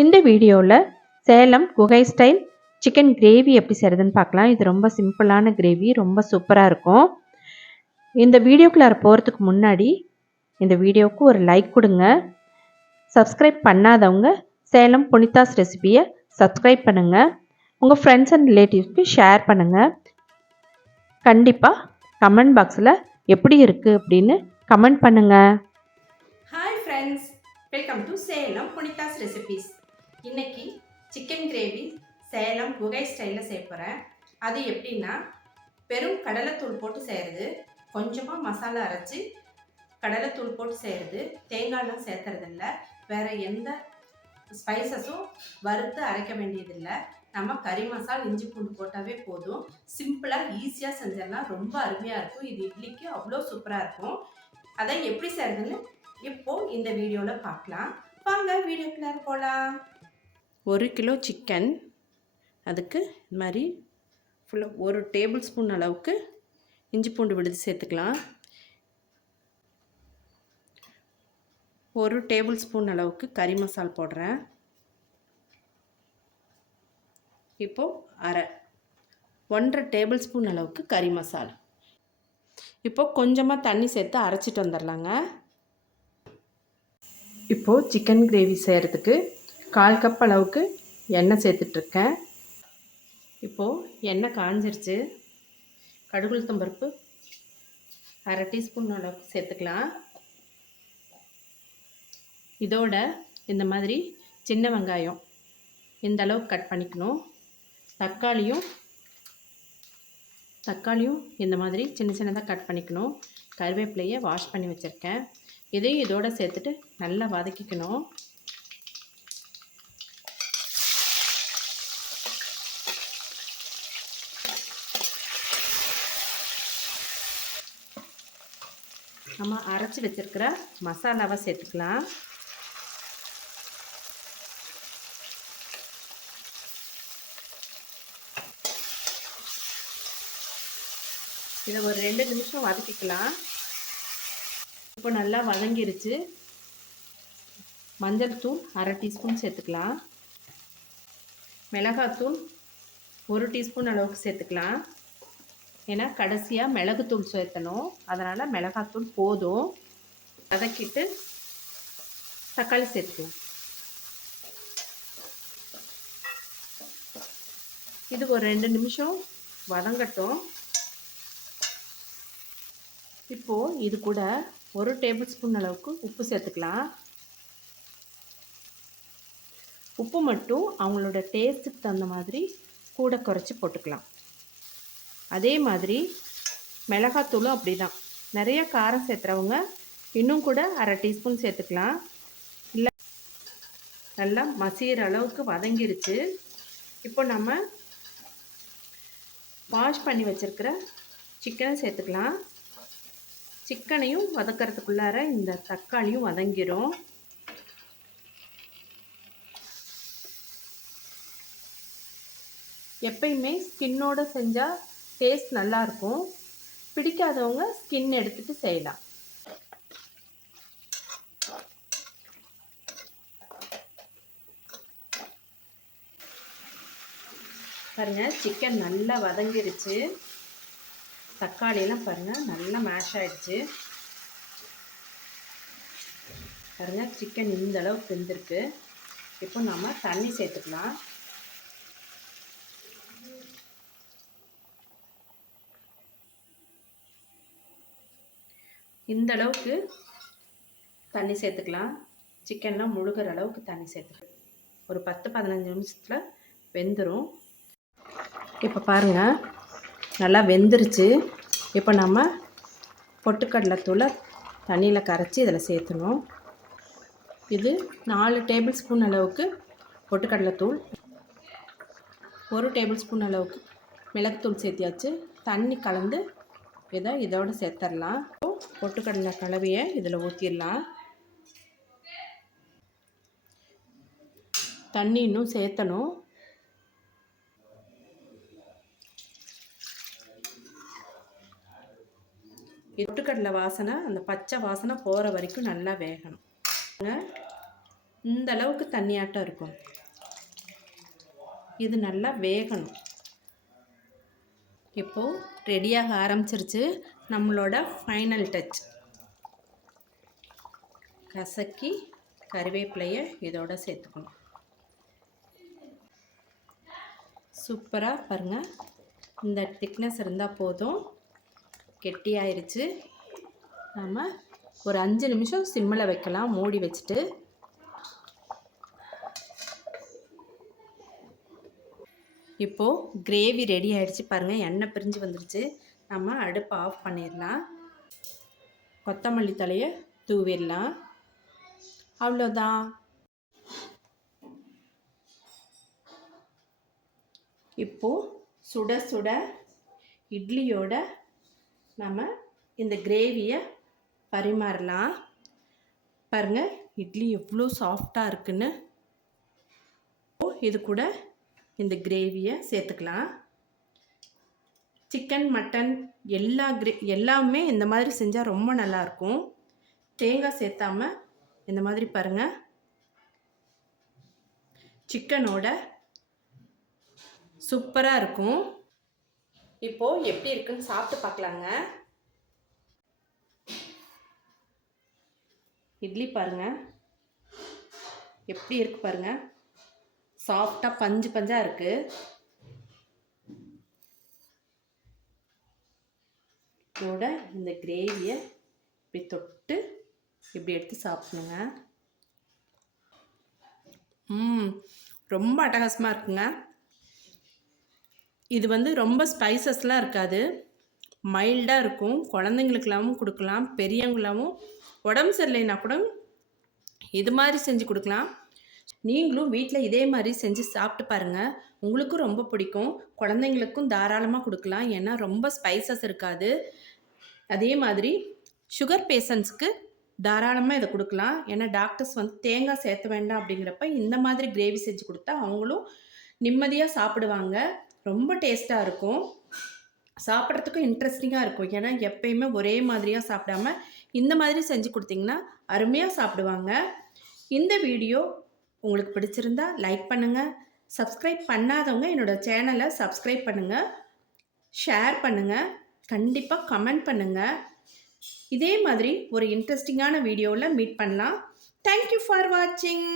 இந்த வீடியோவில் சேலம் குகை ஸ்டைல் சிக்கன் கிரேவி எப்படி செய்கிறதுன்னு பார்க்கலாம். இது ரொம்ப சிம்பிளான கிரேவி, ரொம்ப சூப்பராக இருக்கும். இந்த வீடியோக்குள்ளார போகிறதுக்கு முன்னாடி இந்த வீடியோவுக்கு ஒரு லைக் கொடுங்க. சப்ஸ்கிரைப் பண்ணாதவங்க சேலம் புனிதாஸ் ரெசிபியை சப்ஸ்கிரைப் பண்ணுங்கள். உங்கள் ஃப்ரெண்ட்ஸ் அண்ட் ரிலேட்டிவ்ஸ்க்கு ஷேர் பண்ணுங்கள். கண்டிப்பாக கமெண்ட் பாக்ஸில் எப்படி இருக்குது அப்படின்னு கமெண்ட் பண்ணுங்கள். Hi friends, welcome to Salem புனிதாஸ் recipes. இன்னைக்கு சிக்கன் கிரேவி சேலம் குகை ஸ்டைலில் செய்ய போகிறேன். அது எப்படின்னா, வெறும் கடலைத்தூள் போட்டு செய்கிறது, கொஞ்சமாக மசாலா அரைச்சி கடலைத்தூள் போட்டு செய்கிறது, தேங்காயெலாம் சேர்த்துறதில்ல, வேறு எந்த ஸ்பைசஸும் வறுத்து அரைக்க வேண்டியதில்லை. நம்ம கறி மசாலா இஞ்சி பூண்டு போட்டாவே போதும். சிம்பிளாக ஈஸியாக செஞ்சிடலாம். ரொம்ப அருமையாக இருக்கும். இது இட்லிக்கு அவ்வளோ சூப்பராக இருக்கும். அதை எப்படி செய்கிறதுன்னு இப்போது இந்த வீடியோவில் பார்க்கலாம். வாங்க வீடியோக்குள்ள போகலாம். 1 கிலோ சிக்கன், அதுக்கு இது மாதிரி ஃபுல்லாக 1 டேபிள் ஸ்பூன் அளவுக்கு இஞ்சி பூண்டு விழுது சேர்த்துக்கலாம். 1 டேபிள் ஸ்பூன் அளவுக்கு கறி மசால் போடுறேன். இப்போது 1.5 டேபிள் ஸ்பூன் அளவுக்கு கறி மசால். இப்போது கொஞ்சமாக தண்ணி சேர்த்து அரைச்சிட்டு வந்துடலாங்க. இப்போது சிக்கன் கிரேவி செய்கிறதுக்கு 1/4 கப் அளவுக்கு எண்ணெய் சேர்த்துட்ருக்கேன். இப்போது எண்ணெய் காஞ்சிருச்சு. கடுகு உளுத்தம் பருப்பு 1/2 டீஸ்பூன் அளவுக்கு சேர்த்துக்கலாம். இதோட இந்த மாதிரி சின்ன வெங்காயம் இந்த அளவுக்கு கட் பண்ணிக்கணும். தக்காளியும் இந்த மாதிரி சின்ன சின்னதாக கட் பண்ணிக்கணும். கருவேப்பிலையை வாஷ் பண்ணி வச்சுருக்கேன். இதையும் இதோடு சேர்த்துட்டு நல்லா வதக்கிக்கணும். நம்ம அரைச்சி வச்சுருக்கிற மசாலாவை சேர்த்துக்கலாம். இதை ஒரு 2 நிமிஷம் வதக்கிக்கலாம். இப்போ நல்லா வதங்கிருச்சு. மஞ்சள் தூள் 1/2 டீஸ்பூன் சேர்த்துக்கலாம். மிளகாத்தூள் 1 டீஸ்பூன் அளவுக்கு சேர்த்துக்கலாம். ஏன்னா கடைசியாக மிளகுத்தூள் சேர்த்தணும், அதனால் மிளகாத்தூள் போதும். வதக்கிட்டு தக்காளி சேர்த்துக்கலாம். இது ஒரு 2 நிமிஷம் வதங்கட்டும். இப்போது இது கூட 1 டேபிள் ஸ்பூன் அளவுக்கு உப்பு சேர்த்துக்கலாம். உப்பு மட்டும் அவங்களோட டேஸ்ட்டுக்கு தகுந்த மாதிரி கூட குறைச்சி போட்டுக்கலாம். அதே மாதிரி மிளகாத்தூளும் அப்படி தான். நிறைய காரம் சேர்த்துறவங்க இன்னும் கூட 1/2 டீஸ்பூன் சேர்த்துக்கலாம். இல்லை, நல்லா மசிகிற அளவுக்கு வதங்கிடுச்சு. இப்போ நம்ம வாஷ் பண்ணி வச்சுருக்கிற சிக்கனை சேர்த்துக்கலாம். சிக்கனையும் வதக்கிறதுக்குள்ளார இந்த தக்காளியும் வதங்கிடும். எப்பயுமே ஸ்கின்னோடு செஞ்சால் டேஸ்ட் நல்லாயிருக்கும். பிடிக்காதவங்க ஸ்கின் எடுத்துகிட்டு செய்யலாம். பாருங்கள், சிக்கன் நல்லா வதங்கிருச்சு. தக்காளியெல்லாம் பாருங்கள் நல்லா மேஷ் ஆகிடுச்சு. பாருங்கள், சிக்கன் இந்த அளவுக்கு வெந்திருக்கு. இப்போ நம்ம தண்ணி சேர்த்துக்கலாம். இந்த அளவுக்கு தண்ணி சேர்த்துக்கலாம். சிக்கன்லாம் முழுகிற அளவுக்கு தண்ணி சேர்த்துக்கலாம். ஒரு 10-15 நிமிஷத்தில் வெந்துடும். இப்போ பாருங்கள், நல்லா வெந்துருச்சு. இப்போ நம்ம பொட்டுக்கடலைத்தூளை தண்ணியில் கரைச்சி இதில் சேர்த்துணும். இது 4 டேபிள் ஸ்பூன் அளவுக்கு பொட்டுக்கடலைத்தூள், 1 டேபிள் ஸ்பூன் அளவுக்கு மிளகுத்தூள் சேர்த்தியாச்சு. தண்ணி கலந்து இதோடு சேர்த்துடலாம். பொட்டுக்கடலை கலவையை இதில் ஊற்றிடலாம். தண்ணி இன்னும் சேர்த்தணும். பொட்டுக்கடலை வாசனை, அந்த பச்சை வாசனை போகிற வரைக்கும் நல்லா வேகணும். இந்த அளவுக்கு தண்ணியாட்டம் இருக்கும். இது நல்லா வேகணும். இப்போது ரெடியாக ஆரம்பிச்சிருச்சு நம்மளோட ஃபைனல் டச். கசக்கி கறிவேப்பிலையை இதோட சேர்த்துக்கணும். சூப்பராக பாருங்கள், இந்த திக்னஸ் இருந்தால் போதும். கெட்டியாயிருச்சு. நம்ம ஒரு 5 நிமிஷம் சிம்மில் வைக்கலாம் மூடி வச்சுட்டு. இப்போது கிரேவி ரெடி ஆகிடுச்சு பாருங்கள், எண்ணெய் பிரிஞ்சு வந்துருச்சு. நம்ம அடுப்பை ஆஃப் பண்ணிடலாம். கொத்தமல்லி தலையை தூவிடலாம். அவ்வளோதான். இப்போது சுட சுட இட்லியோட நம்ம இந்த கிரேவியை பரிமாறலாம். பாருங்கள் இட்லி எவ்வளோ சாஃப்டாக இருக்குன்னு. இது கூட இந்த கிரேவியை சேர்த்துக்கலாம். சிக்கன் மட்டன் எல்லாமே இந்த மாதிரி செஞ்சால் ரொம்ப நல்லாயிருக்கும். தேங்காய் சேர்த்தாம இந்த மாதிரி பாருங்கள், சிக்கனோட சூப்பராக இருக்கும். இப்போது எப்படி இருக்குன்னு சாப்பிட்டு பார்க்கலாங்க. இட்லி பாருங்கள் எப்படி இருக்கு பாருங்கள், சாஃப்டாக பஞ்சு பஞ்சாக இருக்குது. இதோட இந்த கிரேவியை இப்படி தொட்டு இப்படி எடுத்து சாப்பிடணுங்க. ரொம்ப அட்டகாசமாக இருக்குங்க. இது வந்து ரொம்ப ஸ்பைசஸ்லாம் இருக்காது, மைல்டாக இருக்கும். குழந்தைங்களுக்கெல்லாமும் கொடுக்கலாம், பெரியவங்களாவும் உடம்பு சரியில்லைன்னா கூட இது மாதிரி செஞ்சு கொடுக்கலாம். நீங்களும் வீட்டில் இதே மாதிரி செஞ்சு சாப்பிட்டு பாருங்கள், உங்களுக்கும் ரொம்ப பிடிக்கும். குழந்தைங்களுக்கும் தாராளமாக கொடுக்கலாம், ஏன்னா ரொம்ப ஸ்பைசஸ் இருக்காது. அதே மாதிரி சுகர் பேஷண்ட்ஸ்க்கு தாராளமாக இதை கொடுக்கலாம். ஏன்னா டாக்டர்ஸ் வந்து தேங்காய் சேர்த்த வேண்டாம் அப்படிங்கிறப்ப இந்த மாதிரி கிரேவி செஞ்சு கொடுத்தா அவங்களும் நிம்மதியாக சாப்பிடுவாங்க. ரொம்ப டேஸ்ட்டாக இருக்கும், சாப்பிட்றதுக்கும் இன்ட்ரெஸ்டிங்காக இருக்கும். ஏன்னா எப்பயுமே ஒரே மாதிரியாக சாப்பிடாம இந்த மாதிரி செஞ்சு கொடுத்தீங்கன்னா அருமையாக சாப்பிடுவாங்க. இந்த வீடியோ உங்களுக்கு பிடிச்சிருந்தா லைக் பண்ணுங்கள். சப்ஸ்கிரைப் பண்ணாதவங்க என்னோடய சேனலை சப்ஸ்கிரைப் பண்ணுங்கள், ஷேர் பண்ணுங்கள், கண்டிப்பாக கமெண்ட் பண்ணுங்கள். இதே மாதிரி ஒரு இன்ட்ரெஸ்டிங்கான வீடியோவில் மீட் பண்ணலாம். தேங்க்யூ ஃபார் வாட்சிங்.